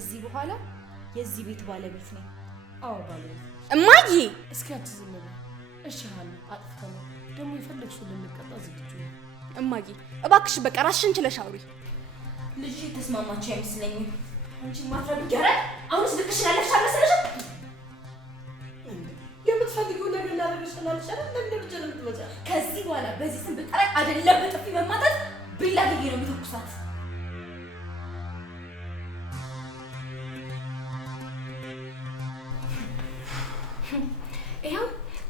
ከዚህ በኋላ የዚህ ቤት ባለቤት ነኝ። አዎ ባለቤት። እማዬ እስኪ አትዝም በይ። እሺ ሀና አጥፍተናል። ደግሞ የፈለግሽውን ልንቀጣ ዝግጁ ነኝ። እማዬ እባክሽ በቃ ራስሽን ችለሽ አውሪ። ልጅ የተስማማችሁ አይመስለኝም። አንቺ ማትረብ ይገራል። አሁንስ ልክሽን ያለፍሽ አልመሰለሽም? የምትፈልጊው ነገር ላደርግልሽ ለምን ብቻ ነው የምትመጪው? ከዚህ በኋላ በዚህ ስም ብጠራኝ አይደለም በጥፊ መማታት ቢላ ጊዜ ነው የምትኩሳት። ይኸው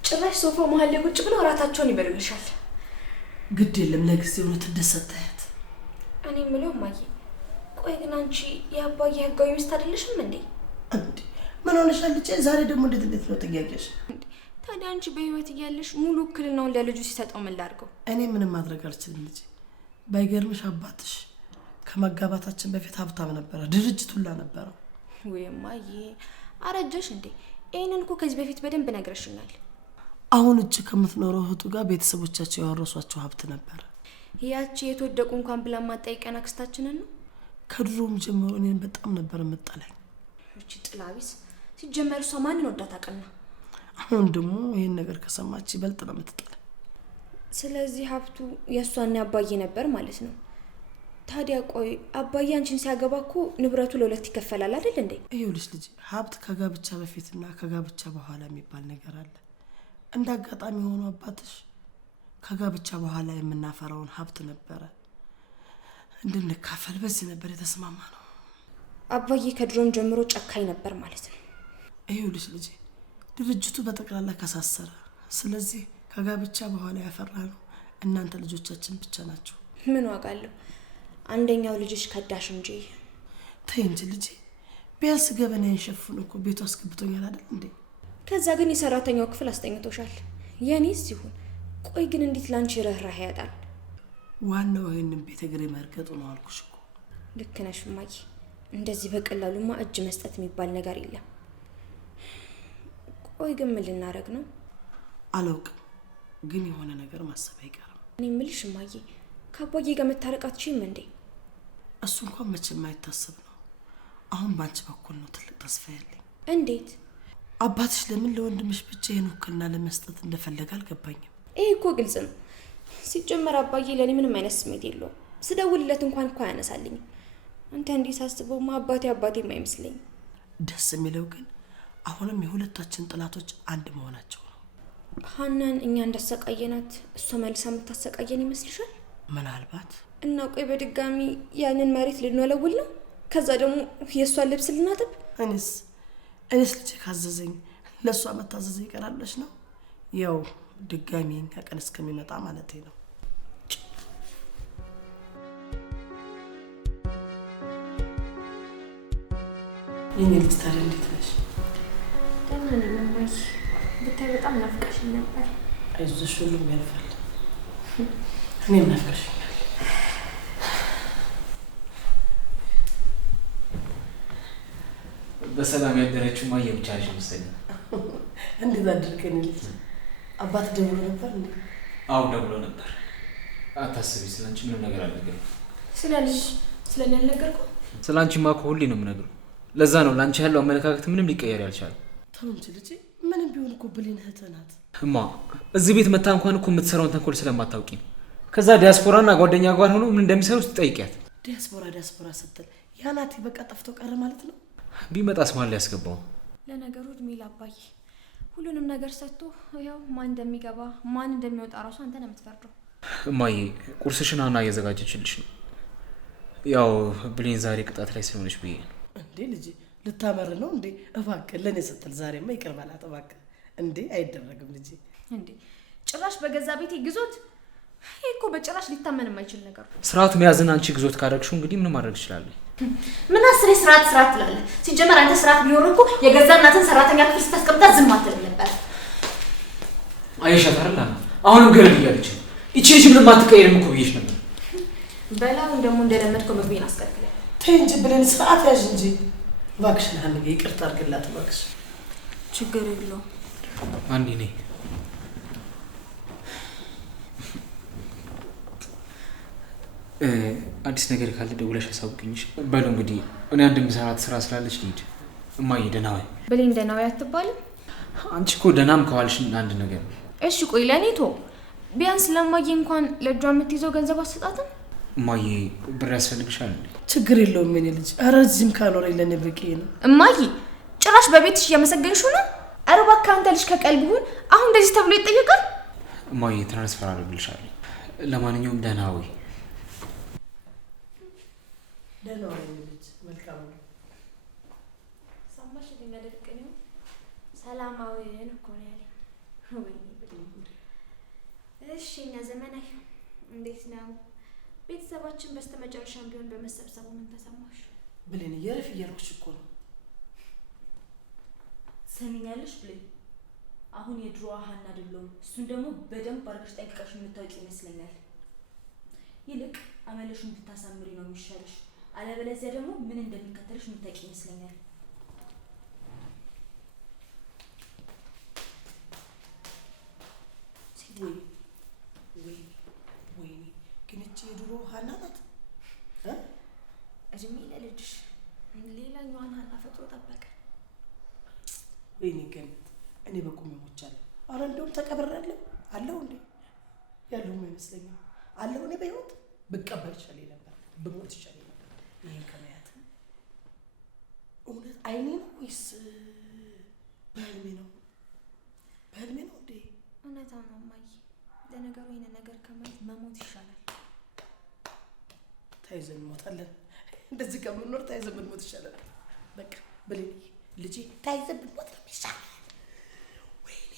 ጭራሽ ሶፋ መሀል ላይ ቁጭ ብለው እራታቸውን ይበሉልሻል። ግድ የለም ለጊዜው ነው ትደሰታያት። እኔ የምለው እማዬ፣ ቆይ ግን አንቺ የአባዬ ህጋዊ ሚስት አይደለሽም እንዴ? እንዴ ምን ሆነሻል ልጄ? ዛሬ ደግሞ እንዴት ነው ጥያቄሽ? ታዲያ አንቺ በህይወት እያለሽ ሙሉ ውክልናውን ለልጁ ሲሰጠው ምን ላድርገው? እኔ ምንም ማድረግ አልችልም ልጄ። ባይገርምሽ አባትሽ ከመጋባታችን በፊት ሀብታም ነበረ፣ ድርጅት ሁላ ነበረው። ወይ እማዬ አረጀሽ እንዴ? ይሄንን እኮ ከዚህ በፊት በደንብ ነግረሽኛል። አሁን እጅ ከምትኖረው እህቱ ጋር ቤተሰቦቻቸው ያወረሷቸው ሀብት ነበረ። ያቺ የተወደቁ እንኳን ብላ ማጣይቀን አክስታችንን ነው። ከድሮም ጀምሮ እኔን በጣም ነበር የምጠላኝ። እቺ ጥላቢስ ሲጀመር እሷ ማንን ወዳት አቀና። አሁን ደግሞ ይሄን ነገር ከሰማች ይበልጥ ነው የምትጠላኝ። ስለዚህ ሀብቱ የእሷና አባዬ ነበር ማለት ነው። ታዲያ ቆይ አባዬ አንቺን ሲያገባ እኮ ንብረቱ ለሁለት ይከፈላል አይደል እንዴ? ይኸውልሽ ልጅ ሀብት ከጋብቻ በፊትና ከጋብቻ በኋላ የሚባል ነገር አለ። እንዳጋጣሚ ሆኖ አባትሽ ከጋብቻ በኋላ የምናፈራውን ሀብት ነበረ እንድንካፈል በዚህ ነበር የተስማማ ነው። አባዬ ከድሮም ጀምሮ ጨካኝ ነበር ማለት ነው። ይኸውልሽ ልጅ ድርጅቱ በጠቅላላ ከሳሰረ፣ ስለዚህ ከጋብቻ በኋላ ያፈራነው እናንተ ልጆቻችን ብቻ ናቸው። ምን ዋጋ አለው? አንደኛው ልጅሽ ከዳሽ እንጂ። ተይ እንጂ ልጄ፣ ቢያንስ ገበናዬን ሸፍኖ እኮ ቤቱ አስገብቶኛል አይደል እንዴ? ከዛ ግን የሰራተኛው ክፍል አስተኝቶሻል። የኔስ ይሁን። ቆይ ግን እንዴት ላንቺ ርህራሄ ያጣል? ዋናው ይሄንን ቤት እግሬ መርገጡ ነው አልኩሽ እኮ። ልክ ነሽ እማዬ። እንደዚህ በቀላሉማ እጅ መስጠት የሚባል ነገር የለም። ቆይ ግን ምን ልናረግ ነው? አላውቅም፣ ግን የሆነ ነገር ማሰብ አይቀርም። እኔ የምልሽ እማዬ፣ ከአባዬ ጋር መታረቃችሁም እንዴ? እሱ እንኳን መቼም አይታሰብ ነው። አሁን ባንቺ በኩል ነው ትልቅ ተስፋ ያለኝ። እንዴት? አባትሽ ለምን ለወንድምሽ ብቻ ይሄን ውክልና ለመስጠት እንደፈለገ አልገባኝም። ይሄ እኮ ግልጽ ነው። ሲጀመር አባዬ ለኔ ምንም አይነት ስሜት የለውም። ስደውልለት እንኳን እኮ አያነሳልኝም። አንተ እንዲህ ሳስበውማ አባቴም አይመስለኝም። ደስ የሚለው ግን አሁንም የሁለታችን ጥላቶች አንድ መሆናቸው ነው። ሀናን እኛ እንዳሰቃየናት እሷ መልሳ የምታሰቃየን ይመስልሻል? ምናልባት። እና ቆይ በድጋሚ ያንን መሬት ልንወለውል ነው? ከዛ ደግሞ የእሷን ልብስ ልናጥብ? እኔስ ልጅ ካዘዘኝ ለእሷ መታዘዝ ይቀራለች ነው? ያው ድጋሚ ቀን እስከሚመጣ ማለት ነው። የኔ ልጅ ታዲያ እንዴት ነሽ? ደህና ነኝ እማዬ። ብታይ በጣም ናፍቀሽኝ ነበር። አይዞሽ ሁሉም ያልፋል። እኔም ናፍቀሽኛል። በሰላም ያደረችው እማዬ ብቻ ነሽ መሰለኝ። እንዴት አድርገን ልጅ አባት ደውሎ ነበር እንዴ? አዎ ደውሎ ነበር። አታስቢ፣ ስለአንቺ ምንም ነገር አልነገርኩም። ስለኔ አልነገርኩም? ስለአንቺማ እኮ ሁሌ ነው የምነግረው። ለዛ ነው ለአንቺ ያለው አመለካከት ምንም ሊቀየር ያልቻለ። ተው እንጂ ልጄ፣ ምንም ቢሆን እኮ ብሌን እህትህ ናት። እማ እዚህ ቤት መታ እንኳን እኮ የምትሰራውን ተንኮል ስለማታውቂ ነው። ከዛ ዲያስፖራና ጓደኛ ጋር ሆኖ ምን እንደሚሰሩ ስትጠይቂያት ዲያስፖራ ስትል ያናቲ በቃ ጠፍቶ ቀረ ማለት ነው። ቢመጣስ ማን ሊያስገባው? ለነገሩ እድሜ ለአባዬ ሁሉንም ነገር ሰጥቶ ያው ማን እንደሚገባ ማን እንደሚወጣ ራሱ አንተ ነው የምትፈርደው። እማዬ ቁርስሽን ሀና እያዘጋጀችልሽ ነው። ያው ብሌን ዛሬ ቅጣት ላይ ስለሆነች ብዬ ነው። እንዴ ልጄ ልታመር ነው እንዴ? እባክህ ለኔ ስትል ዛሬማ ይቅር በላት እባክህ። እንዴ አይደረግም ልጄ። እንዴ ጭራሽ በገዛ ቤት ይግዞት? ይሄ እኮ በጭራሽ ሊታመን የማይችል ነገር ነው። ስርዓት መያዝን አንቺ ግዞት ካደረግሽው እንግዲህ ምን ማድረግ ትችላለሽ? ምን አስሬ ስርዓት ትላለህ? ሲጀመር አንተ ስርዓት ቢኖር እኮ የገዛ እናትን ሰራተኛ ክፍል ስታስቀምጣት ዝም አትልም ነበር። አይሻት አይደል? አሁንም ገረድ እያለች ነው። እቺ ልጅ ምንም አትቀየርም እኮ ብዬሽ ነበር። በላውን ደግሞ እንደለመድከው ምግቤን አስከልክለህ። ተይ እንጂ ብለን ስርዓት ያዥ እንጂ እባክሽን። ሀንዬ ይቅርታ አድርግላት እባክሽ። ችግር የለውም። አንዴ ነይ። አዲስ ነገር ካለ ደውለሽ አሳውቅኝሽ። በሉ እንግዲህ እኔ አንድ ምሰራት ስራ ስላለች ልሂድ። እማዬ ደህና ዋይ። ብሌን ደህና ዋይ አትባልም? አንቺ እኮ ደህናም ከዋልሽ አንድ ነገር ነው። እሺ ቆይ ለኔ ቶ ቢያንስ ለማዬ እንኳን ለእጇ የምትይዘው ገንዘብ አትሰጣትም? እማዬ ብር ያስፈልግሻል እንዴ? ችግር የለውም የኔ ልጅ። ኧረ እዚህም ካኖረኝ ለኔ በቂ ነው። እማዬ ጭራሽ በቤትሽ እያመሰገንሽው ነው? ኧረ እባክህ አንተ ልጅ ከቀልብ ሁን። አሁን እንደዚህ ተብሎ ይጠየቃል? እማዬ ትራንስፈር አደርግልሻለሁ። ለማንኛውም ደህና ዋይ። ደህና ዋይ ልጅ። መልካም ነው። ሰማሽ እንደሚያደርገኝ ሰላማዊ ነው እኮ ነው ያለኝ። እሺ እኛ ዘመናዊ እንዴት ነው ቤተሰባችን በስተመጨረሻም ቢሆን በመሰብሰቡ ምን ተሰማሽ? ብሌን እየረፍ እያልኩሽ እኮ ነው። ሰሚኛለሽ ብሌን፣ አሁን የድሮዋ ሀና አይደለሁም። እሱን ደግሞ በደንብ አድርገሽ ጠንቅቀሽ የምታውቂ ይመስለኛል። ይልቅ አመለሽን ብታሳምሪ ነው የሚሻልሽ። አለበለዚያ ደግሞ ምን እንደሚከተልሽ የምታውቂ ይመስለኛል። ወይኔ ግን እቺ የድሮ ሀና ናት። እድሜ ለልጅሽ ሌላኛዋን ሀና ፈጥሮ ጠበቀ። ወይኔ ገነት፣ እኔ በቁም ሞቻለሁ። አረ እንደውም ተቀብሬያለሁ። አለሁ እንዴ? ያለሁም አይመስለኝም። አለሁ እኔ በህይወት ብቀበር ይሻለኝ ነበር፣ ብሞት ይሻለኝ ነበር። ይሄን ከመያት እውነት አይኔ ነው ወይስ በህልሜ ነው? በህልሜ ነው እንዴ? እውነታው ነው እማዬ። ለነገሩ ይሄን ነገር ከማየት መሞት ይሻላል። ታይዘን እንሞታለን። እንደዚህ ከምንኖር ታይዘን ብንሞት ይሻላል። በቃ ብሌን ልጄ ታይዘን ብንሞት ነው የሚሻለው። ወይኔ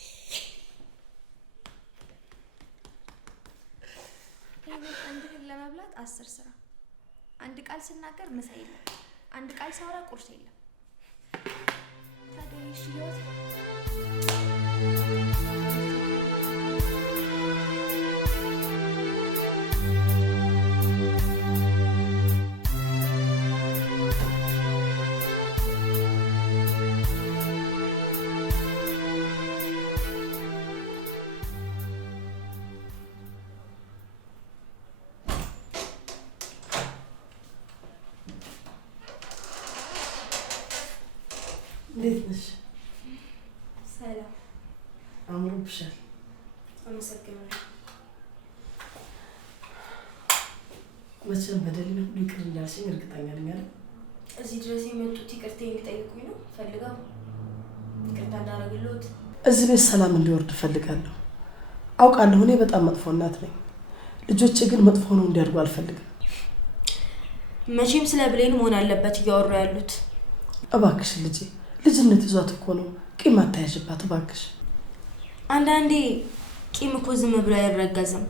አንድን ለመብላት 10 ስራ። አንድ ቃል ስናገር ምሳ የለም፣ አንድ ቃል ሳወራ ቁርስ የለም። ታዲያ እሺ ህይወት እንዴት ነሽ? ሰላም። አምሮብሻል። አመሰግናለሁ። መቼም በደሌን ሁሉ ይቅር እንዳልሽኝ እርግጠኛ ነኝ አይደል? እዚህ ድረስ የመጡት ይቅርታ የሚጠይቁኝ ነው ፈልገው ይቅርታ እንዳደረግልዎት። እዚህ ቤት ሰላም እንዲወርድ እፈልጋለሁ። አውቃለሁ እኔ በጣም መጥፎ እናት ነኝ። ልጆቼ ግን መጥፎ ነው እንዲያድጉ አልፈልግም። መቼም ስለ ብሌን መሆን አለበት እያወሩ ያሉት። እባክሽ ልጄ፣ ልጅነት ይዟት እኮ ነው። ቂም አታያዥባት እባክሽ። አንዳንዴ ቂም እኮ ዝም ብሎ አይረገዝም።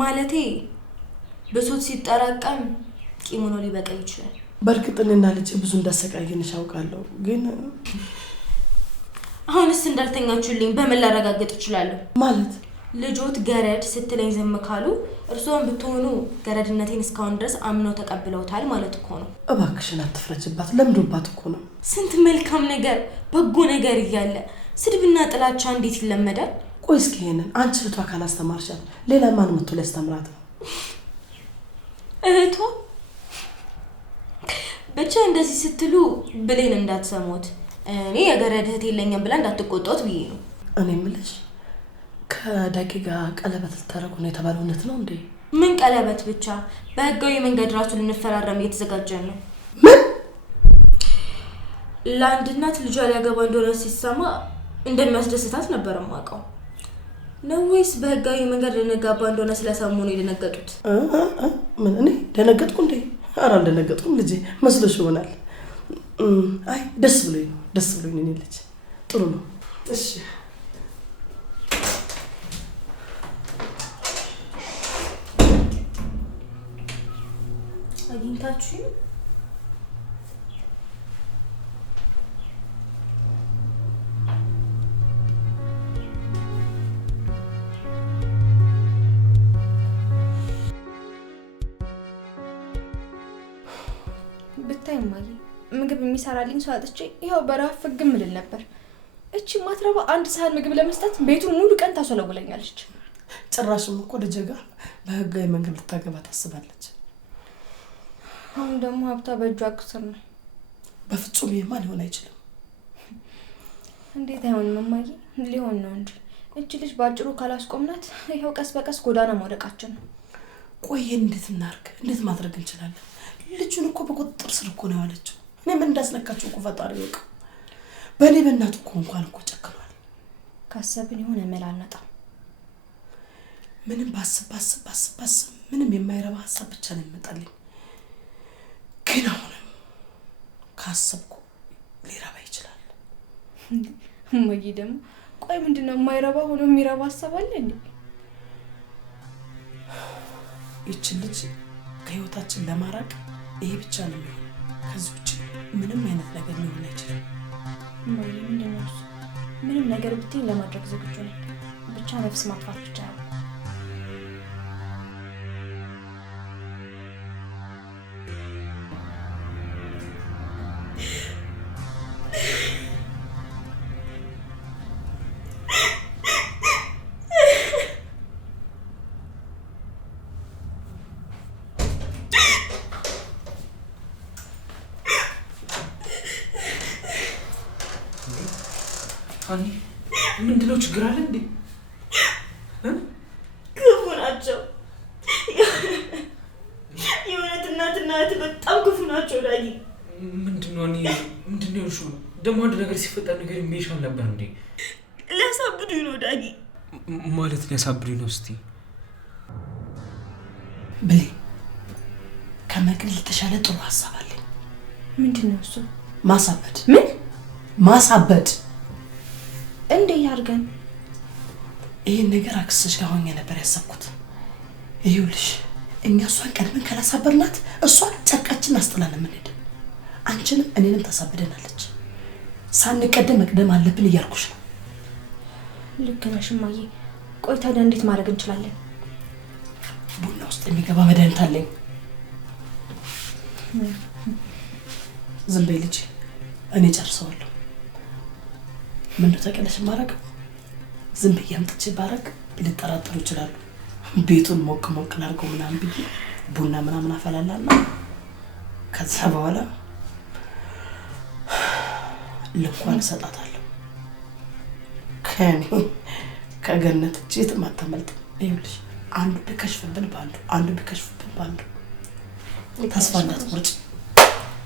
ማለቴ ብሶት ሲጠራቀም ቂም ሆኖ ሊበቀል ይችላል። በእርግጥ እኔና ልጄ ብዙ እንዳሰቃየንሽ አውቃለሁ። ግን አሁንስ እንዳልተኛችሁልኝ በምን ላረጋግጥ እችላለሁ? ማለት ልጆት ገረድ ስትለኝ ዝም ካሉ እርስዎም ብትሆኑ ገረድነቴን እስካሁን ድረስ አምነው ተቀብለውታል ማለት እኮ ነው። እባክሽን አትፍረጅባት፣ ለምዶባት እኮ ነው። ስንት መልካም ነገር በጎ ነገር እያለ ስድብና ጥላቻ እንዴት ይለመዳል? ቆይ እስኪ ይሄንን አንቺ እህቷ ካላስተማርሻት ሌላ ማን መጥቶ ሊያስተምራት ነው? እህቷ ብቻ እንደዚህ ስትሉ ብሌን እንዳትሰሙት፣ እኔ የገረድ እህት የለኝም ብላ እንዳትቆጣት ብዬ ነው። እኔ የምልሽ ከዳቂ ጋር ቀለበት ልታረጉ ነው የተባለው እውነት ነው እንዴ? ምን ቀለበት ብቻ፣ በህጋዊ መንገድ ራሱ ልንፈራረም እየተዘጋጀን ነው። ምን? ለአንድ እናት ልጇ ሊያገባ እንደሆነ ሲሰማ እንደሚያስደስታት ነበር የማውቀው። ነው ወይስ በህጋዊ መንገድ ልንጋባ እንደሆነ ስለሰሙ ነው የደነገጡት? ምን እኔ ደነገጥኩ እንዴ? ኧረ አልደነገጥኩም ልጄ፣ መስሎሽ ይሆናል። አይ ደስ ብሎኝ ነው፣ ደስ ብሎኝ ነው። ልጅ ጥሩ ነው። እሺ አግኝታችሁ ብታይ ማይ ምግብ የሚሰራልኝ ሰው አጥቼ ይሄው በረሃብ ፍግም ልል ነበር። እቺ ማትረባ አንድ ሰሃን ምግብ ለመስጠት ቤቱን ሙሉ ቀን ታሰለውለኛለች። ጭራሽም እኮ ልጄ ጋር በህጋዊ መንገድ ልታገባ ታስባለች። አሁን ደግሞ ሀብቷ በእጇ ቁስር ነው። በፍጹም ይሄማ ሊሆን አይችልም። እንዴት አይሆንም እማዬ? ሊሆን ነው እንጂ እቺ ልጅ ባጭሩ ካላስቆምናት ይኸው ቀስ በቀስ ጎዳና መውደቃችን ነው። ቆይ እንዴት እናርግ? እንዴት ማድረግ እንችላለን? ልጁን እኮ በቁጥጥር ስር እኮ ነው ያለችው። እኔ ምን እንዳስነካቸው እኮ ፈጣሪ ይወቅ። በእኔ በእናቱ እኮ እንኳን እኮ ጨክኗል። ካሰብን የሆነ መላ አናጣም። ምንም ባስብ ምንም የማይረባ ሀሳብ ብቻ ነው የሚመጣልኝ። ግን አሁንም ካሰብኩ ሊረባ ይችላል። እማዬ ደግሞ ቆይ ምንድነው የማይረባ ሆኖ የሚረባ ሀሳብ አለ እንዴ? ይቺ ልጅ ከህይወታችን ለማራቅ ይሄ ብቻ ነው የሚሆነው። ከዚህ ውጭ ምንም አይነት ነገር ሊሆን አይችልም። እማዬ ምንድነው እሱ? ምንም ነገር ብትይ ለማድረግ ዝግጁ ነኝ። ብቻ ነፍስ ማጥፋት ብቻ ነው። አኒ ምንድነው ችግር አለ እንዴ? ክፉ ናቸው። የእውነት እናትና እህት በጣም ክፉ ናቸው። ዳጊ ምንድነው አኒ ምንድነው እሱ? ደግሞ አንድ ነገር ሲፈጠር ነገር የሚሻል ነበር እንዴ? ሊያሳብዱኝ ነው ዳጊ። ማለት ሊያሳብዱኝ ነው? እስቲ ብሌ ከመግል የተሻለ ጥሩ ሀሳብ አለኝ። ምንድነው እሱ? ማሳበድ። ምን ማሳበድ? እንዴ ያርገን? ይሄን ነገር አክስሽ ጋር ሆኜ ነበር ያሰብኩት። ይኸውልሽ እኛ እሷን ቀድመን ካላሳበርናት እሷ ጨርቃችን አስጥላን የምንሄድ፣ አንቺንም እኔንም ታሳብደናለች። ሳንቀደም መቅደም አለብን እያልኩሽ ነው። ልክ ነሽ እማዬ። ቆይ ታዲያ እንዴት ማድረግ እንችላለን? ቡና ውስጥ የሚገባ መድኃኒት አለኝ። ዝም በይ ልጅ፣ እኔ ጨርሰዋለሁ። ምንድነው ተቀለሽ ማረግ? ዝም ብዬ አምጥቼ ባረግ ሊጠራጠሩ ይችላሉ። ቤቱን ሞቅ ላድርገው ምናምን ብዬ ቡና ምናምን አፈላላና ከዛ በኋላ ልኳን እሰጣታለሁ። ከገነት እጅ የትም አታመልጥም። ይኸውልሽ አንዱ ቢከሽፍብን በአንዱ ተስፋ እንዳትቆርጭ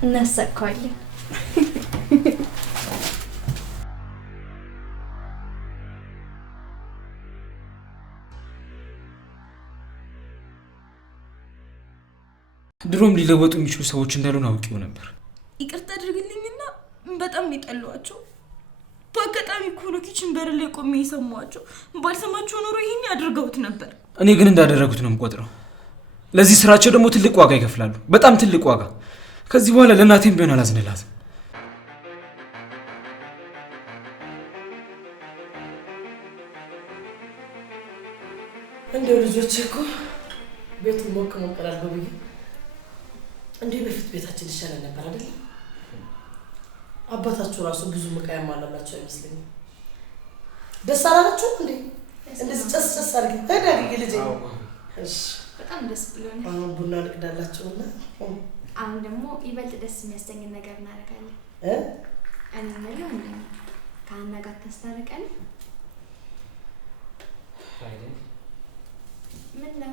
እናሰካዋለን። ድሮም ሊለወጡ የሚችሉ ሰዎች እንዳሉን አውቄው ነበር። ይቅርታ አድርግልኝና በጣም ሊጠሏቸው በአጋጣሚ እኮ ነው ኪችን በር ላይ ቆሜ የሰማኋቸው። ባልሰማቸው ኖሮ ይሄን ያደርገውት ነበር። እኔ ግን እንዳደረጉት ነው የምቆጥረው። ለዚህ ስራቸው ደግሞ ትልቅ ዋጋ ይከፍላሉ፣ በጣም ትልቅ ዋጋ። ከዚህ በኋላ ለእናቴም ቢሆን አላዝንላትም። እንደው ልጆች እኮ ቤቱን ሞቅ ላድርገው ብዬ እንዴ በፊት ቤታችን ይሻላል ነበር አይደል? አባታችሁ ራሱ ብዙ ምቃ ያማላላችሁ አይመስለኝም። ደስ አላላችሁ እንዴ? እንደዚህ ጨስ አድርጊ ታዲያ ልጅ። እሺ በጣም ደስ ብሎኛል። አሁን ቡና ልቅዳላችሁና አሁን ደግሞ ይበልጥ ደስ የሚያሰኝ ነገር እናደርጋለን። እኔ ማለት እንዴ ከአና ጋር ተስታረቀን። ምን ነው?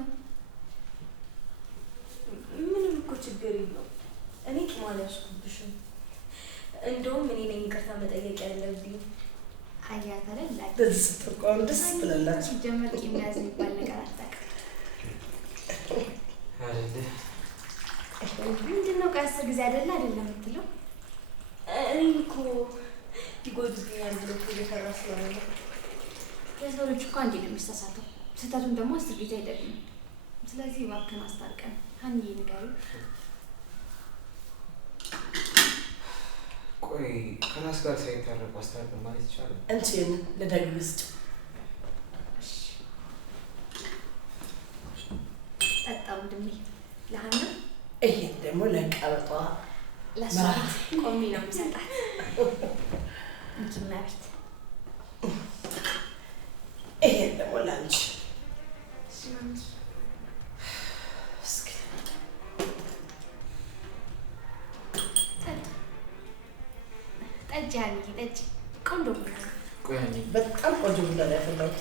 ምንም እኮ ችግር የለው። እኔ ቂም አልያዝኩብሽም። እንደውም እኔ ነኝ ይቅርታ መጠየቅ ያለብኝ። አያት አይደል? ደስ ስትቆም ደስ ትላላችሁ። ጀመር ቂም ያዝ የሚባል ነገር አታውቅም አይደል? ምንድነው? ከአስር ጊዜ አይደለም የምትለው? እኔ እኮ ይጎድብኛል ብሎ እየፈራ ስለሆነ የሰው ልጅ እኮ አንዴ ነው የሚሳሳተው። ስህተቱን ደግሞ 10 ጊዜ አይደለም። ስለዚህ እባክህን አስታርቀን። ሀኒ ንገሪው። ቆይ ከራስ ጋር ሳይታረቁ አስታርቅ ማለት ይቻላል? እንቺን ለዳግምስ ጠጣው እንደኔ ለሀና። ይሄ ደግሞ ለቀበጧ ለሷ ቆሚ ነው የምሰጣት። እንኪና ቤት ይሄ ደግሞ ላንቺ ማሚ። እስኪ ጠጪ ሀኒዬ ጠጪ። ቆንጆ ቡና ነው። ቆይ ሀኒ፣ በጣም ቆንጆ ቡና ነው ያፈላሁት።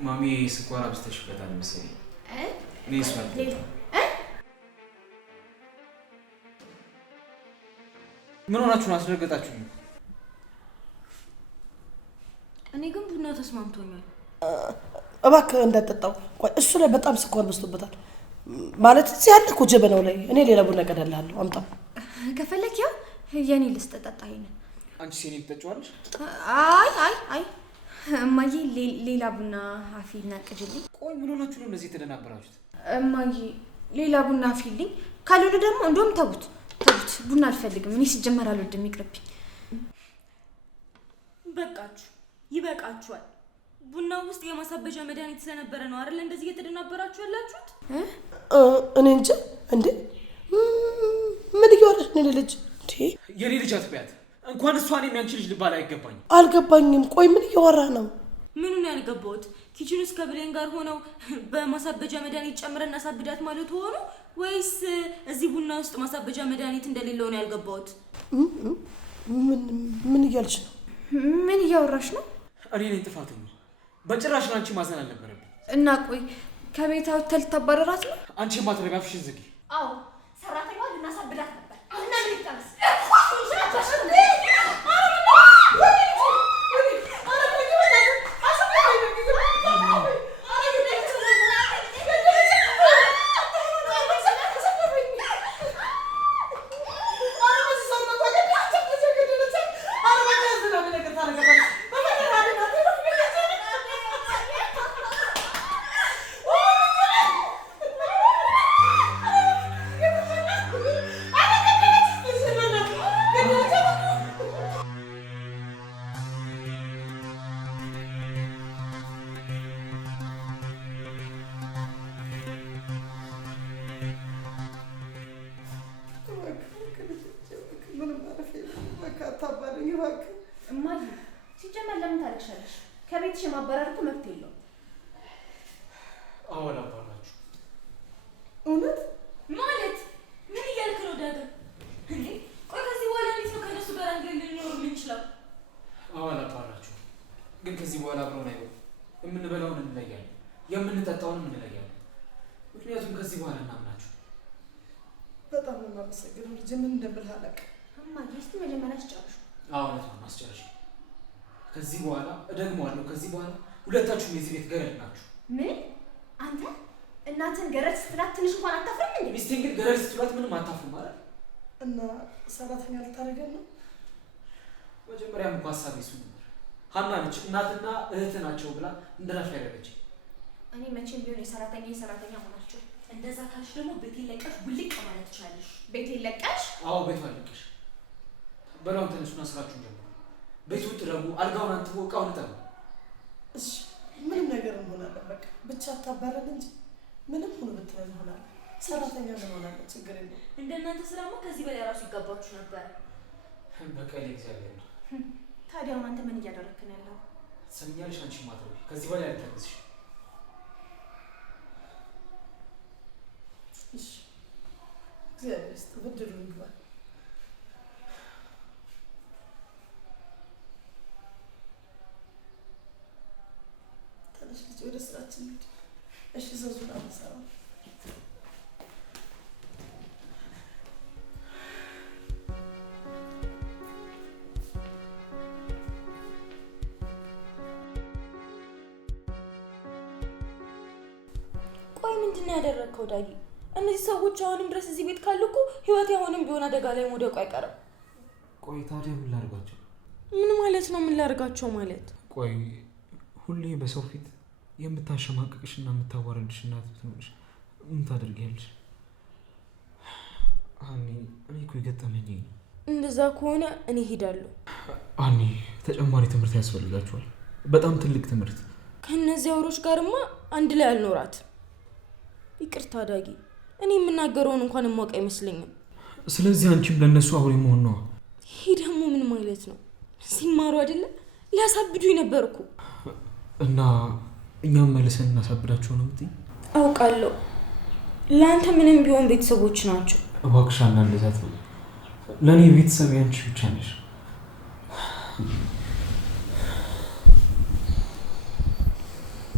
ማሚ ስኳር አብዝተሽበታል መሰለኝ። እኔ ስማል ምን ሆናችሁ ነው? አስደነገጣችሁ። እኔ ግን ቡና ተስማምቶኛል። እባክህ እንዳጠጣው። ቆይ እሱ ላይ በጣም ስኳር በዝቶበታል። ማለት እዚህ ያለ እኮ ጀበናው ላይ። እኔ ሌላ ቡና ቀዳልሃለሁ፣ አምጣው። ከፈለክ ያው የኔ ልስጥ፣ ጠጣ። ይሄን አንቺ ሲኒ ትጠጪዋለሽ? አይ እማዬ ሌላ ቡና አፊልና ቅጅልኝ። ቆይ ምን ሆናችሁ ነው እንደዚህ የተደናበራችሁት? እማዬ ሌላ ቡና አፊልኝ፣ ካልሆነ ደግሞ እንደውም ተውት፣ ቡና አልፈልግም። እኔ ሲጀመር አልወድም፣ ይቅርብኝ። በቃችሁ፣ ይበቃችኋል። ቡናው ውስጥ የማሳበጃ መድኃኒት ስለነበረ ነው አይደል እንደዚህ እየተደናበራችሁ ያላችሁት? እኔ እንጃ። እንዴ ምን እያወራሽ ነው? ልጅ እንዴ የኔ ልጅ አትበያት። እንኳን እሷን የሚያንቺ ልጅ ልባል አይገባኝም። አልገባኝም። ቆይ ምን እያወራ ነው? ምኑን ያልገባሁት? ኪችን ውስጥ ከብሌን ጋር ሆነው በማሳበጃ መድኃኒት ጨምረን እናሳብዳት ማለት ሆኖ ወይስ እዚህ ቡና ውስጥ ማሳበጃ መድኃኒት እንደሌለው ነው ያልገባሁት? ምን እያልሽ ነው? ምን እያወራሽ ነው? እኔ ነኝ ጥፋተኛ። በጭራሽ አንቺ ማዘን አልነበረብኝ። እና ቆይ ከቤት አውጥተህ ልታባረራት ነው? አንቺ ማትረቢያ አፍሽን ዝጊ። አዎ ሰራተኛዋ ልናሳብዳት ነበር። እና ምን ይጣልስ? እማዬ ሲጀመር ለምን ታለቅሻለሽ? ከቤትሽ የማባረር እኮ መብት የለውም። አዎ አላባራችሁ። እውነት ማለት ምን እያልክ ነው ዳግም? እንዴ ቆይ ከዚህ በኋላ እንዴት ነው ከነሱ ጋር አንድ ላይ ልንኖር የምንችለው? አዎ አላባራችሁ። ግን ከዚህ በኋላ አብረውን አይሆንም። የምንበላውን እንለያለን፣ የምንጠጣውንም እንለያለን። ምክንያቱም ከዚህ በኋላ እናምናችሁ። በጣም ነው የማመሰግነው ልጅ። ምን እንደምልህ አላውቅም። እማዬ እስኪ መጀመሪያ አስጨርሹ። አዎ እውነት ነው፣ ማስጨረሻ። ከዚህ በኋላ እደግመዋለሁ፣ ከዚህ በኋላ ሁለታችሁም የዚህ ቤት ገረድ ናችሁ። ምን? አንተ እናትን ገረድ ስትላት ትንሽ እንኳን አታፍርም እንዴ? ሚስቴን ግን ገረድ ስትላት ምንም አታፍርም ማለት እና ሰራተኛ ልታደርገን ነው? መጀመሪያም እኮ ሀሳቤ እሱ ነበር። ሀና ነች እናትና እህት ናቸው ብላ እንደራሽ ያደረገች። እኔ መቼም ቢሆን የሰራተኛ ሆናቸው። እንደዛ ካልሽ ደግሞ ቤቴን ለቀሽ ውልቅ ማለት ትችላለሽ። ቤቴን ለቀሽ? አዎ ቤቷን ለቀሽ። በላውን ተነሱና ስራችሁን ጀምሩ። ቤቱ ጥረቡ፣ አልጋውን አንጥፉ፣ እቃውን እጠቡ። እሺ ምንም ነገር እንሆናለን። በቃ ብቻ አታባረን እንጂ ምንም ሆኖ ብትለን እንሆናለን። ሰራተኛ እንሆናለን፣ ችግር የለውም። እንደናንተ ስራማ ከዚህ በላይ ራሱ ይጋባችሁ ነበር። በቀል እግዚአብሔር ነው። ታዲያ አንተ ምን እያደረክ ነው ያለው? ትሰሚኛለሽ? አንቺ ማትረቢ ከዚህ በላይ አልታገስሽ። እሺ እግዚአብሔር ይስጥ፣ ብድሩ ይግባል። ተነሽ ልጅ፣ ወደ ስራችን እንሂድ። እሺ ዘዙን አመሰራ ቆይ ምንድን ነው ያደረግከው ዳጊ? እነዚህ ሰዎች አሁንም ድረስ እዚህ ቤት ካሉ እኮ ህይወቴ አሁንም ቢሆን አደጋ ላይ መውደቁ አይቀርም። ቆይ ታዲያ ምን ላድርጋቸው? ምን ማለት ነው? ምን ላድርጋቸው ማለት? ቆይ ሁሌ በሰው ፊት የምታሸማቅቅሽና የምታዋረድሽ እናት ብትኖርሽ ምን ታደርጊያለሽ? አኒ እኔ እኮ የገጠመኝ ነው። እንደዛ ከሆነ እኔ ሄዳለሁ። አኒ ተጨማሪ ትምህርት ያስፈልጋቸዋል፣ በጣም ትልቅ ትምህርት። ከእነዚህ አውሮች ጋርማ አንድ ላይ አልኖራትም። ይቅርታ ዳጊ፣ እኔ የምናገረውን እንኳን የማውቅ አይመስለኝም። ስለዚህ አንቺም ለእነሱ አውሬ መሆን ነዋ። ይሄ ደግሞ ምን ማለት ነው? ሲማሩ አይደለም ሊያሳብዱኝ ነበር እኮ። እና እኛም መልሰን እናሳብዳቸው ነው የምትይኝ? አውቃለሁ ለአንተ ምንም ቢሆን ቤተሰቦች ናቸው። እባክሽ ሀና እንደዛ አትበይ። ለእኔ ቤተሰብ ያንቺ ብቻ ነሽ።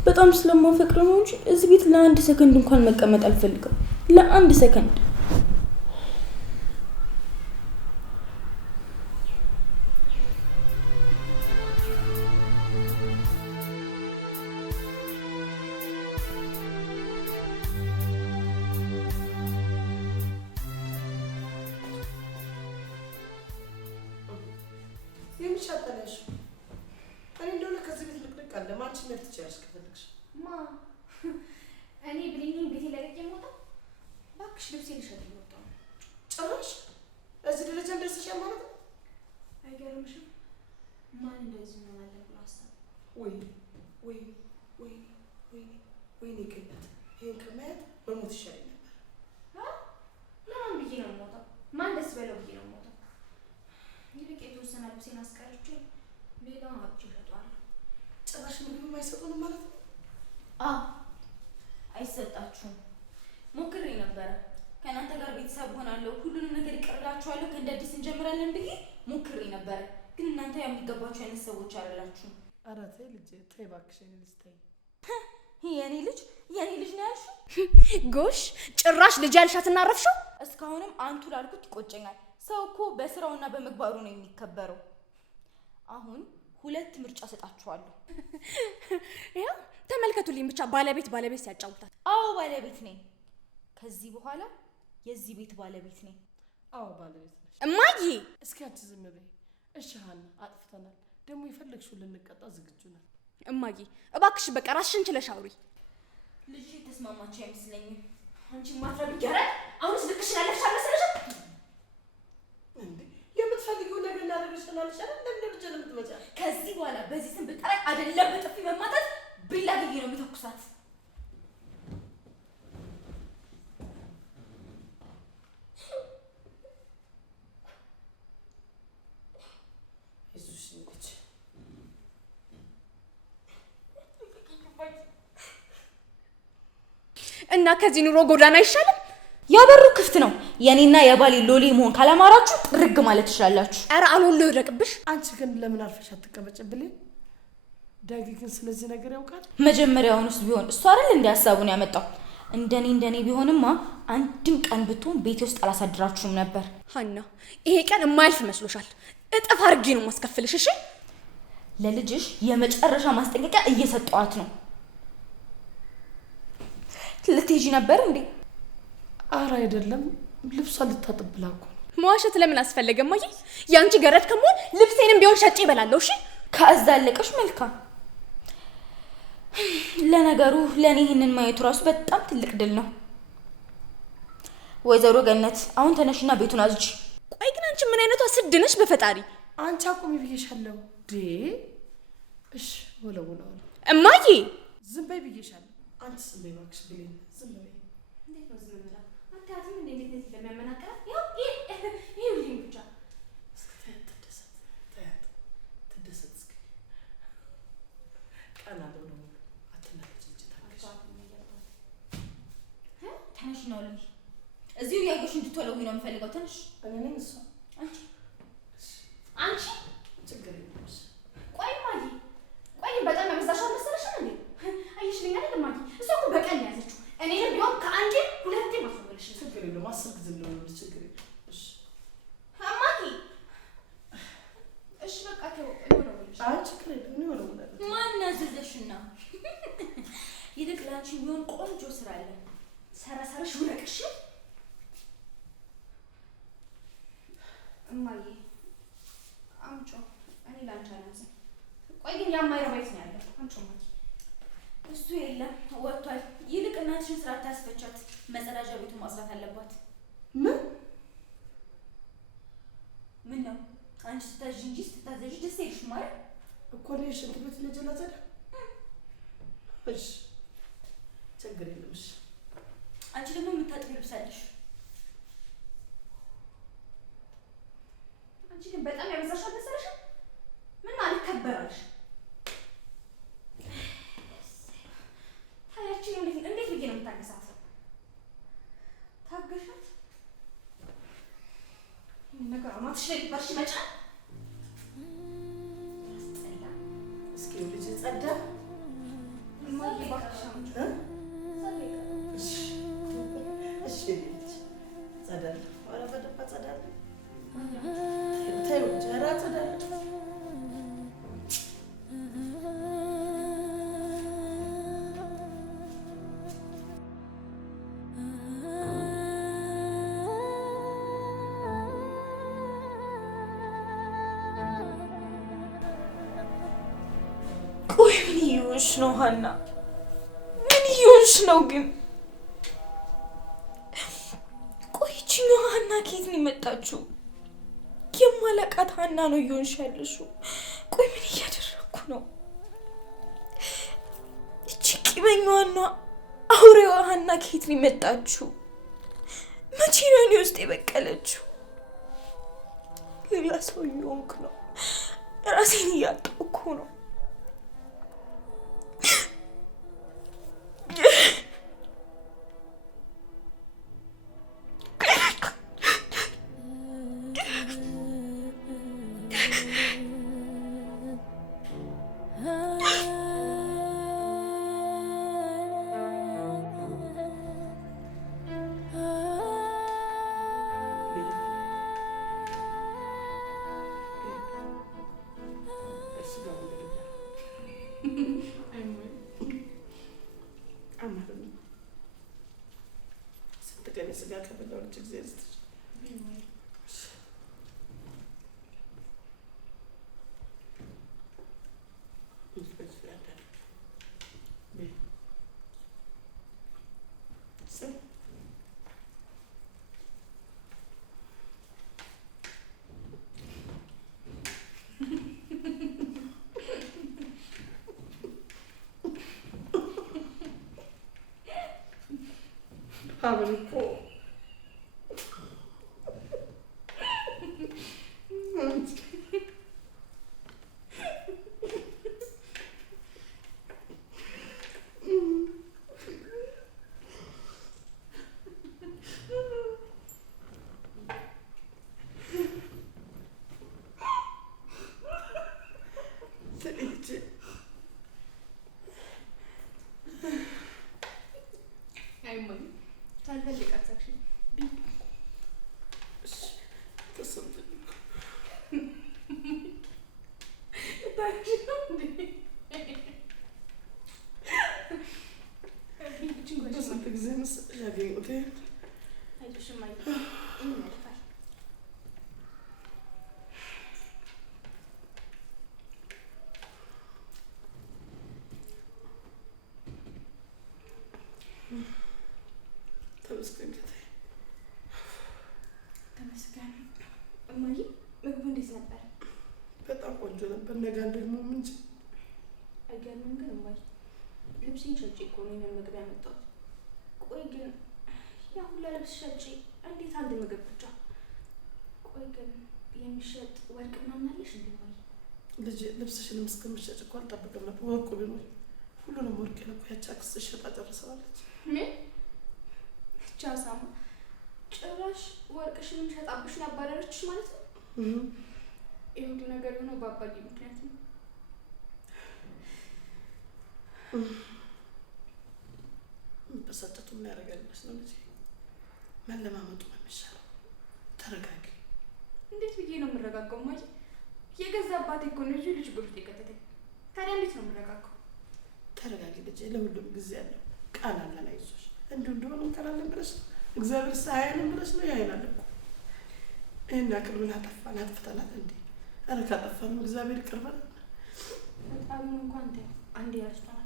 በጣም ስለማፈቅር ነው እንጂ እዚህ ቤት ለአንድ ሰከንድ እንኳን መቀመጥ አልፈልግም። ለአንድ ሰከንድ። የሚሻጠለሽ እኔ እንደሆነ ከዚህ ቤት ልቅልቅ አለ። ማንቺ መሄድ ትችያለሽ ከፈለግሽ። እኔ ብሌኒን ቤቴ ለቅቄ የምወጣው? እባክሽ ልብሴ ልሸጥ የምወጣው። ጭራሽ እዚህ ደረጃ እንደርሰሻል ማለት ነው? አይገርምሽም? ማን እንደዚህ እንሆናለን ብሎ አሰበ? ወይኔ ቅናት! ይሄን ከማየት በሞት ይሻለኝ ነበር። ለማን ብዬ ነው የምወጣው? ማን ደስ በለው ብዬ ነው የምወጣው? ይልቅ የተወሰነ ልብሴን አስቀርቼ ሌላውን አውጥቼ እሸጠዋለሁ። ጭራሽ ምግብ አይሰጡንም ማለት ነው? አይሰጣችሁም። ሞክሬ ነበረ ከእናንተ ጋር ቤተሰብ ሆናለሁ፣ ሁሉንም ነገር ይቀርላችኋለሁ፣ ከእንደ አዲስ እንጀምራለን ብዬ ሞክሬ ነበረ። ግን እናንተ የሚገባችሁ አይነት ሰዎች አይደላችሁም። ኧረ ተይ ልጄ ተይ እባክሽ፣ የኔ ልጅ ተይ። የኔ ልጅ ነው ያልሽው? ጎሽ ጭራሽ ልጅ ያልሻትና አረፍሽው። እስካሁንም አንቱ ላልኩት ይቆጨኛል። ሰው እኮ በስራውና በምግባሩ ነው የሚከበረው። አሁን 2 ምርጫ ሰጣችኋለሁ። ይኸው ተመልከቱልኝ ብቻ ባለቤት ሲያጫውታት። አዎ ባለቤት ነኝ። ከዚህ በኋላ የዚህ ቤት ባለቤት ነኝ። አዎ ባለቤት ነሽ እማዬ። እስኪ አንቺ ዝም በይ እሺ። ሀና አጥፍተናል፣ ደግሞ የፈለግሽውን ልንቀጣ ዝግጁ ነን። እማዬ እባክሽ በቃ ራስሽን ችለሽ አውሪ። ልጅ የተስማማች አይመስለኝም። አንቺ ማትረብ ይገራል። አሁንስ ልክሽን ያለፍሽ አልመሰለሽም እንዴ? የምትፈልጊው ነገር እናደርግልሻለን አይደል? ለምን ልጅ ነው የምትመጫ? ከዚህ በኋላ በዚህ ስም ብጠራኝ አይደለም በጥፊ መማታት ቢላ ግዬ ነው የሚተኩሳት። እና ከዚህ ኑሮ ጎዳና አይሻልም? ያበሩ ክፍት ነው። የኔና የባሌ ሎሌ መሆን ካላማራችሁ ጥርግ ማለት ትችላላችሁ። ኧረ አልወሎ ይረቅብሽ። አንቺ ግን ለምን አርፈሽ አትቀመጭብልኝ? ዳጊ ግን ስለዚህ ነገር ያውቃል? መጀመሪያውንስ ቢሆን እሱ አይደል እንደ ሀሳቡን ያመጣው። እንደኔ ቢሆንማ አንድም ቀን ብትሆን ቤቴ ውስጥ አላሳድራችሁም ነበር። ሀና ይሄ ቀን የማያልፍ መስሎሻል? እጥፍ አድርጌ ነው ማስከፍልሽ። እሺ ለልጅሽ የመጨረሻ ማስጠንቀቂያ እየሰጠዋት ነው። ልትሄጂ ነበር እንዴ? ኧረ አይደለም፣ ልብሷን ልታጥብላ እኮ ነው። መዋሸት ለምን አስፈለገ እማዬ? ያንቺ ገረድ ከመሆን ልብሴንም ቢሆን ሸጬ እበላለሁ። እሺ ከዛ አለቀሽ። መልካም። ለነገሩ ለኔ ይሄንን ማየቱ ራሱ በጣም ትልቅ ድል ነው። ወይዘሮ ገነት አሁን ተነሽና ቤቱን አዝጂ። ቆይ ግን አንቺ ምን አይነቷ ስድ ነሽ በፈጣሪ? አንቺ አቁሚ ብዬሻለሁ። እሺ ወለውለው እማዬ ዝም በይ ብዬሻለሁ። አንቺ ዝም በይ እባክሽ ብሌን፣ ዝም በይ። እንዴት ነው ዝም ብላ? አታያትም እንዴት እንደሚያመናቀራት? ይሄ ልጅ ብቻ ትደሰት እስኪ ቀና ብሎ አትናለች ልጅ ታገሽ። ተነሽ ነው ልጅ እዚሁ ያየሽ እንድትወለዊ ነው የምፈልገው። ተነሽ። እኔ ነኝ እሷ? አንቺ ችግር የለም። ቆይ እማዬ፣ ቆይ በጣም ያበዛሽው አልመሰለሽም እንዴ? አየሽልኝ አይደል እማዬ? እሷ እኮ በቀን ነው ያዘችው። እኔንም ቢሆን ከአንዴ 2 ማስወለሽ። ችግር የለም። 10 ጊዜ ነው ችግር የለም። እሺ እማዬ፣ እሺ በቃ ተው ነው። አይ ችግር የለም። እኔ ወለውላለሁ። ማን ያዘዘሽና? ይልቅ ላንቺ ቢሆን ቆንጆ ስራ አለ። ሰራሽ ውለቅሽ። እማዬ አምጮ እኔ ላንቺ አላንስም። ቆይ ግን ያማይረባ የት ነው ያለው? አምጮ እማዬ። እሱ የለም ወጥቷል። ይልቅ እናትሽን ስራ ታስፈቻት። መጸዳጃ ቤቱን ማጽዳት አለባት። ምን ነው አንቺ ስታዥ እንጂ ስታዘዥ ደስ ይልሽ ማለት እኮ ነው። ሽንት ቤት ለጀላዘለ እሺ ችግር የለም። እሺ አንቺ ደግሞ የምታጥቢው ልብስ አለሽ። አንቺ ግን በጣም ያበዛሽው አልመሰለሽም? ምን አልከበራልሽ? ነገር አማትሽ ላይ ባርሽ መጫ እስኪ ልጅ ጸዳ ማይ ባክሻም እሺ ጸዳ ወራ በደፋ ጸዳ ታዩ ጀራ ጸዳ ነው ሀና ምን ይሁንሽ ነው ግን? ቆይችኛዋ ሀና ከየት ነው የመጣችው? የማላቃት ሀና ነው ይሁንሽ ያለሽው። ቆይ ምን እያደረኩ ነው? እቺ ቂመኛዋና አውሬዋ ሀና ከየት ነው የመጣችው? መቼ ነው እኔ ውስጥ የበቀለችው? ሌላ ሰው እየሆንኩ ነው። ራሴን እያጣሁ እኮ ነው። ተመስገን። እማዬ ምግቡ እንዴት ነበር? በጣም ቆንጆ ነበር። ነገ ደግሞ ምን አይገርምም? ግን እማዬ ልብሴን ሸጬ እኮ ነው ይሄን ምግብ ያመጣሁት። ቆይ ግን ያ ሁላ ልብስ ሸጬ እንዴት አንድ ምግብ ብቻ? ቆይ ግን የሚሸጥ ወርቅ ምናምን አለሽ እንዴ እማዬ? ልጅ ልብስሽንም እስከምትሸጭ እኮ አልጠብቅም ነበር። ወርቁ ቢኖር ሁሉንም ወርቅ ነው ያቺ አክስት ሸጣ ጨርሰዋለች። ምን ቻሳማ ጭራሽ ወርቅሽንም ሸጣብሽ ያባረረችሽ ማለት ነው? ይሄ ሁሉ ነገር የሆነው በአባዬ ምክንያት ነው። በሰጠቱ ምን ያደርጋል ነው ልጅ መለማመጡ ነው የሚሻለው። ተረጋጊ። እንዴት ብዬ ነው የምረጋጋው እማዬ? የገዛ አባቴ እኮ ነው ልጅ ጉርጥ የከተተኝ። ታዲያ እንዴት ነው የምረጋጋው? ተረጋጊ ልጅ፣ ለሁሉም ጊዜ አለው። ቃል አለን፣ አይዞሽ። እንደሆነ እንቀራለን ብለሽ እግዚአብሔር ሳያየንም ብለሽ ነው ያይናል እኮ። ይሄን ያክል ምን አጠፋን? አጥፍተናል እንዴ? ኧረ ካጠፋንም እግዚአብሔር ይቅር በለን። ፈጣሪውን እንኳን ተይው፣ አንዴ ረስቷል።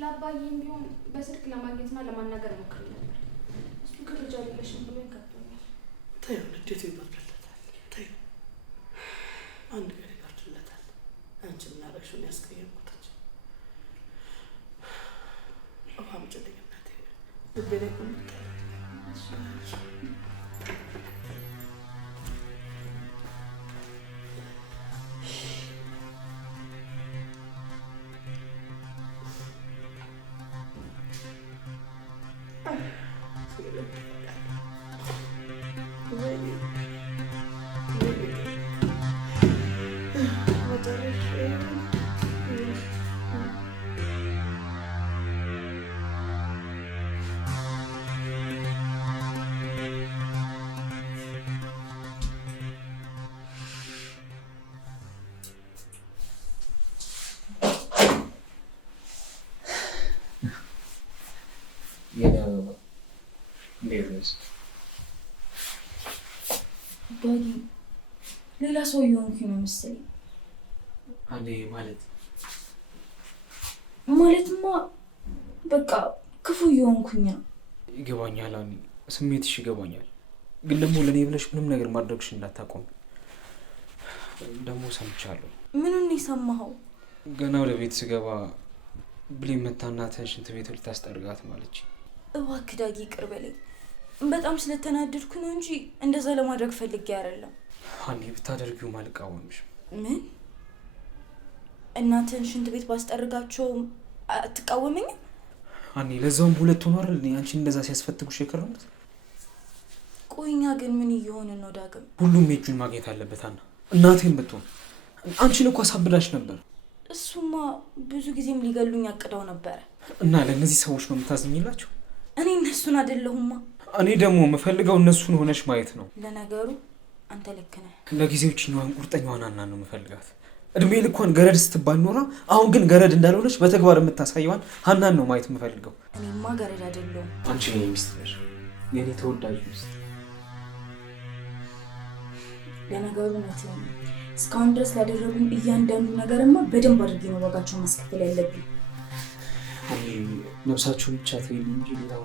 ለአባዬም ቢሆን በስልክ ለማግኘትና ለማናገር ሞክሬ ነበር። እሱ ከልጅ አይደለሽም ብሎ ከብቶኛል። ተይው፣ ንዴቱ ይበርድለታል። ተይው፣ አንድ ነገር ይበርድለታል። አንቺ ምን አደረግሽውን ያስቀየምኩት ውሃ ምጭልኝ እናቴ። ልቤ ላይ ቁም ድረስ ዳጊ ሌላ ሰው እየሆንኩኝ ነው መሰለኝ። አንዴ ማለትማ በቃ ክፉ እየሆንኩኝ ነው። ይገባኛል አኒ፣ ስሜትሽ ይገባኛል። ግን ደግሞ ለእኔ ብለሽ ምንም ነገር ማድረግሽ እንዳታቆም ደግሞ ሰምቻለሁ። ምኑን የሰማኸው? ገና ወደ ቤት ስገባ ብሌን መታ እናትህን ሽንት ቤት ልታስጠርጋት ማለች። እባክህ ዳጊ ይቅር በለኝ። በጣም ስለተናደድኩ ነው እንጂ እንደዛ ለማድረግ ፈልጌ አይደለም። አኒ ብታደርጊውም አልቃወምሽም። ምን? እናትህን ሽንት ቤት ባስጠርጋቸው አትቃወመኝም? አኒ ለዛውም ሁለት ሆኖ አይደል አንቺን እንደዛ ሲያስፈትጉሽ የከረሙት? ቆይኛ ግን ምን እየሆነ ነው ዳግም? ሁሉም የእጁን ማግኘት አለበት። አና እናቴን ብትሆን አንቺን እኮ አሳብዳሽ ነበር። እሱማ ብዙ ጊዜም ሊገሉኝ አቅደው ነበረ። እና ለእነዚህ ሰዎች ነው የምታዝኝላቸው? እኔ እነሱን አይደለሁማ። እኔ ደግሞ የምፈልገው እነሱን ሆነሽ ማየት ነው። ለነገሩ አንተ ልክ ነህ። ለጊዜው ችኛዋን ቁርጠኛዋን ሀናን ነው የምፈልጋት። እድሜ ልኳን ገረድ ስትባል ኖራ አሁን ግን ገረድ እንዳልሆነች በተግባር የምታሳየዋን ሀናን ነው ማየት የምፈልገው። እኔማ ገረድ አይደለሁም። አንቺ የኔ ሚስት ነሽ፣ የኔ ተወዳጅ ሚስት። ለነገሩ እውነት ነው። እስካሁን ድረስ ላደረጉኝ እያንዳንዱ ነገርማ በደንብ አድርጌ ነው ዋጋቸውን ማስከፈል ያለብኝ። ነፍሳችሁን ብቻ ትይልኝ እንጂ ሌላው